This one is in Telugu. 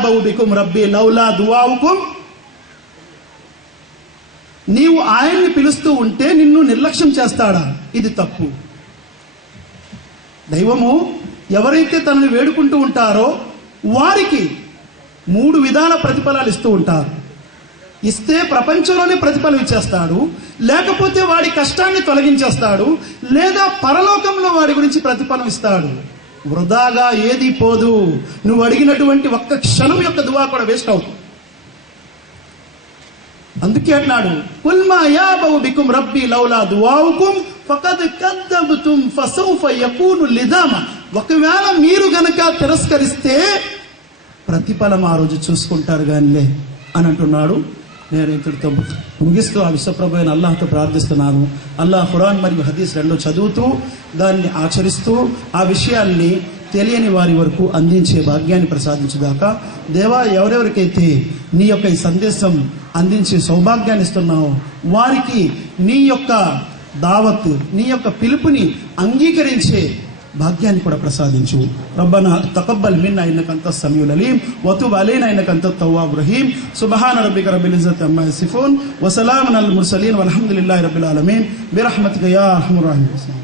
యాబౌ బికుం రబ్బీ లౌలా దుఆఉకుం, నీవు ఆయన్ని పిలుస్తూ ఉంటే నిన్ను నిర్లక్ష్యం చేస్తాడా? ఇది తప్పు. దైవము ఎవరైతే తనని వేడుకుంటూ ఉంటారో వారికి 3 విధాల ప్రతిఫలాలు ఇస్తూ ఉంటారు. ఇస్తే ప్రపంచంలోనే ప్రతిఫలం ఇచ్చేస్తాడు, లేకపోతే వాడి కష్టాన్ని తొలగించేస్తాడు, లేదా పరలోకంలో వాడి గురించి ప్రతిఫలం ఇస్తాడు. వృధాగా ఏది పోదు. నువ్వు అడిగినటువంటి ఒక్క క్షణం యొక్క దువా కూడా వేస్ట్ అవుతుంది. అందుకే అన్నాడు, కుల్ మా యాబౌ బికుం రబ్బీ లౌలా దుఆఉకుం ఫకద్ కద్దబ్తుం ఫసౌఫ యకూను లిదామా. ఒకవేళ మీరు గనక తిరస్కరిస్తే ప్రతిఫలం ఆ రోజు చూసుకుంటారు గానిలే అని అంటున్నాడు. నేను ఇంతటితో ముగిస్తూ ఆ విశ్వప్రభు అయిన అల్లాహ్తో ప్రార్థిస్తున్నాను. అల్లాహ్ ఖురాన్ మరియు హదీస్ రెండు చదువుతూ దాన్ని ఆచరిస్తూ ఆ విషయాల్ని తెలియని వారి వరకు అందించే భాగ్యాన్ని ప్రసాదించుగాక. దేవా, ఎవరెవరికైతే నీ యొక్క ఈ సందేశం అందించే సౌభాగ్యాన్ని ఇస్తున్నావో వారికి నీ యొక్క దావత్, నీ యొక్క పిలుపుని అంగీకరించే భాగ్యాన్ని కూడా ప్రసాదించు. రబ్బనా తకబ్బల్ మిన్నా ఇన్నక అంతస్ సమీఉల్ అలీం వతుబ్ అలైనా ఇన్నక అంతత్ తవ్వాబుర్ రహీం. సుబ్హాన రబ్బిక రబ్బిల్ ఇజ్జతి అమ్మా యసిఫూన్ వసలామున్ అలల్ ముర్సలీన్ వల్హమ్దులిల్లాహి రబ్బిల్ ఆలమీన్ బిరహ్మతిక యా అర్హమర్ రాహిమీన్.